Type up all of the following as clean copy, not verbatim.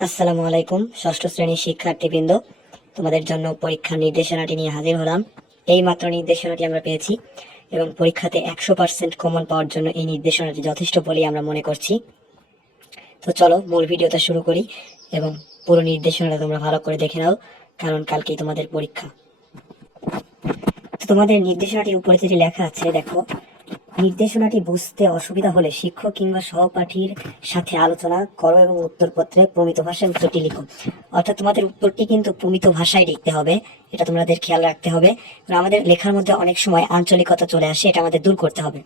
আসসালামু আলাইকুম ষষ্ঠ শ্রেণীর শিক্ষার্থীবৃন্দ, তোমাদের জন্য পরীক্ষার নির্দেশনাটি নিয়ে হাজির হলাম। এই মাত্র নির্দেশনাটি আমরা পেয়েছি এবং পরীক্ষাতে 100% কমন পাওয়ার জন্য এই নির্দেশনাটি যথেষ্ট বলেই আমরা মনে করছি। তো চলো মূল ভিডিওটা শুরু করি এবং পুরো নির্দেশনাটা তোমরা ভালো করে দেখে নাও, কারণ কালকেই তোমাদের পরীক্ষা। তো তোমাদের নির্দেশনাটির উপরে যেটি লেখা আছে দেখো, নির্দেশনাটি বুঝতে অসুবিধা হলে শিক্ষক কিংবা সহপাঠীর সাথে আলোচনা করো এবং উত্তরপত্রে প্রমিত ভাষায় উত্তরটি লিখো। অর্থাৎ তোমাদের উত্তরটি কিন্তু প্রমিত ভাষায় লিখতে হবে, এটা তোমাদের খেয়াল রাখতে হবে। কারণ আমাদের লেখার মধ্যে অনেক সময় আঞ্চলিকতা চলে আসে, এটা আমাদের দূর করতে হবে।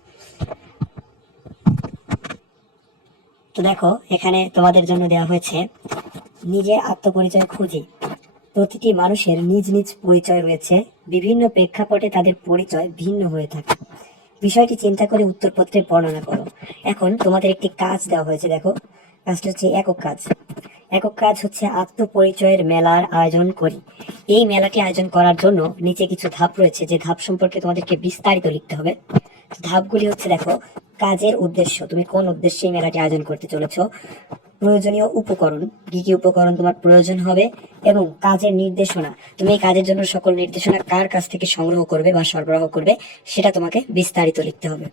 তো দেখো এখানে তোমাদের জন্য দেওয়া হয়েছে নিজের আত্মপরিচয় খুঁজি। প্রতিটি মানুষের নিজ নিজ পরিচয় রয়েছে, বিভিন্ন প্রেক্ষাপটে তাদের পরিচয় ভিন্ন হয়ে থাকে। বিষয়টি চিন্তা করে উত্তরপত্রে বর্ণনা করো। এখন তোমাদের একটি কাজ দেওয়া হয়েছে, দেখো কাজটা হচ্ছে একক কাজ। একক কাজ হচ্ছে আত্মপরিচয়ের মেলার আয়োজন করি। এই মেলাটি আয়োজন করার জন্য নিচে কিছু ধাপ রয়েছে, যে ধাপ সম্পর্কে তোমাদেরকে বিস্তারিত লিখতে হবে। ধাপগুলি হচ্ছে দেখো, কাজের উদ্দেশ্য, তুমি কোন উদ্দেশ্যে এই মেলাটি আয়োজন করতে চলেছো, প্রয়োজনীয় উপকরণ, কি কি উপকরণ তোমার প্রয়োজন হবে, এবং কাজের নির্দেশনা, তুমি এই কাজের জন্য সকল নির্দেশনা কার কাছ থেকে সংগ্রহ করবে বা সরবরাহ করবে সেটা তোমাকে বিস্তারিত লিখতে হবে।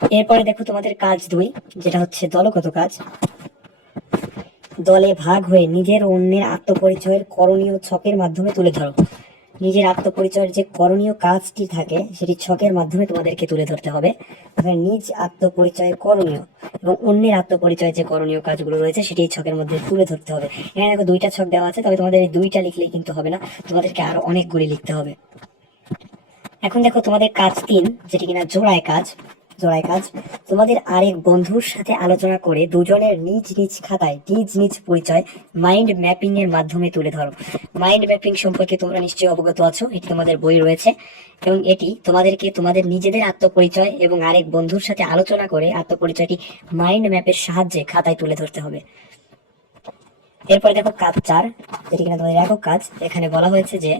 এরপরে দেখো তোমাদের কাজ 2, যেটা হচ্ছে দলগত কাজ। দলে ভাগ হয়ে নিজের অন্যের আত্মপরিচয়ের করণীয় ছকের মাধ্যমে তুলে ধরো। নিজের আত্মপরিচয়ের যে করণীয় কাজটি থাকে সেটি ছকের মাধ্যমে তোমাদেরকে তুলে ধরতে হবে। নিজ আত্মপরিচয় করণীয় এবং অন্যের আত্মপরিচয় যে করণীয় কাজগুলো রয়েছে সেটি এই ছকের মধ্যে তুলে ধরতে হবে। এখানে দেখো 2টা ছক দেওয়া আছে, তবে তোমাদের এই 2টা লিখলেই কিন্তু হবে না, তোমাদেরকে আরো অনেকগুলি লিখতে হবে। এখন দেখো তোমাদের কাজ 3, যেটি কিনা জোড়ায় কাজ। জোড়ায় কাজ, তোমাদের আরেক বন্ধুর সাথে আলোচনা করে দুজনের নিজ নিজ খাতায় নিজ নিজ পরিচয় মাইন্ড ম্যাপিং এর মাধ্যমে তুলে ধরো। মাইন্ড ম্যাপিং সম্পর্কে তোমরা নিশ্চয়ই অবগত আছো, এটি তোমাদের বই রয়েছে এবং এটি তোমাদেরকে তোমাদের নিজেদের আত্মপরিচয় এবং আরেক বন্ধুর সাথে আলোচনা করে আত্মপরিচয়টি মাইন্ড ম্যাপের সাহায্যে খাতায় তুলে ধরতে হবে। এরপরে দেখো কাজ 4, যেটি কিনা তোমাদের একক কাজ। এখানে বলা হয়েছে যে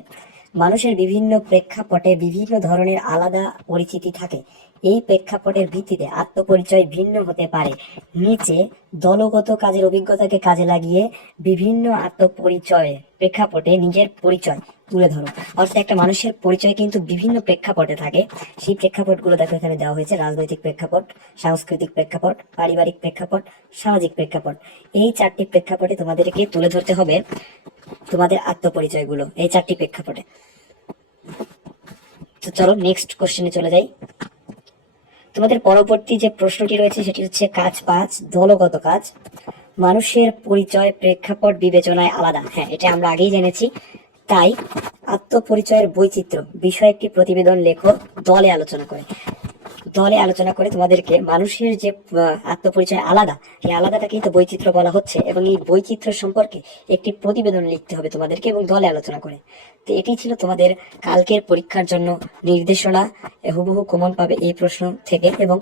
মানুষের বিভিন্ন প্রেক্ষাপটে বিভিন্ন ধরনের আলাদা পরিচিতি থাকে, এই প্রেক্ষাপটের ভিত্তিতে আত্মপরিচয় ভিন্ন হতে পারে। নিচে দলগত কাজের অভিজ্ঞতাকে কাজে লাগিয়ে বিভিন্ন আত্মপরিচয় প্রেক্ষাপটে নিজের পরিচয় তুলে ধরো। অর্থাৎ একটা মানুষের পরিচয় কিন্তু বিভিন্ন প্রেক্ষাপটে থাকে, সেই প্রেক্ষাপটগুলো দেখো এখানে দেওয়া হয়েছে। রাজনৈতিক প্রেক্ষাপট, সাংস্কৃতিক প্রেক্ষাপট, পারিবারিক প্রেক্ষাপট, সামাজিক প্রেক্ষাপট। এই 4টি প্রেক্ষাপটে তোমাদেরকে তুলে ধরতে হবে তোমাদের আত্মপরিচয়গুলো, এই 4টি প্রেক্ষাপটে। তো চলো নেক্সট কোশ্চেনে চলে যাই। তোমাদের পরবর্তী যে প্রশ্নটি রয়েছে সেটি হচ্ছে কাজ 5, দলগত কাজ। মানুষের পরিচয় প্রেক্ষাপট বিবেচনায় আলাদা। হ্যাঁ, এটা আমরা আগেই জেনেছি। তাই আত্মপরিচয়ের বৈচিত্র্য বিষয়ে একটি প্রতিবেদন লেখো, দলে আলোচনা করে। দলে আলোচনা করে তোমাদেরকে মানুষের যে আত্মপরিচয় আলাদা, এই আলাদাটাকেই তো বৈচিত্র্য বলা হচ্ছে, এবং এই বৈচিত্র্য সম্পর্কে একটি প্রতিবেদন লিখতে হবে তোমাদেরকে এবং দলে আলোচনা করে। তো এটি ছিল তোমাদের কালকের পরীক্ষার জন্য নির্দেশনা। হুবহু কমন পাবে এই প্রশ্ন থেকে, এবং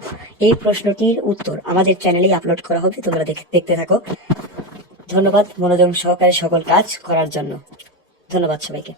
এই প্রশ্নটির উত্তর আমাদের চ্যানেলেই আপলোড করা হবে, তোমরা দেখতে থাকো। ধন্যবাদ মনোযোগ সহকারে সকল কাজ করার জন্য। ধন্যবাদ সবাইকে।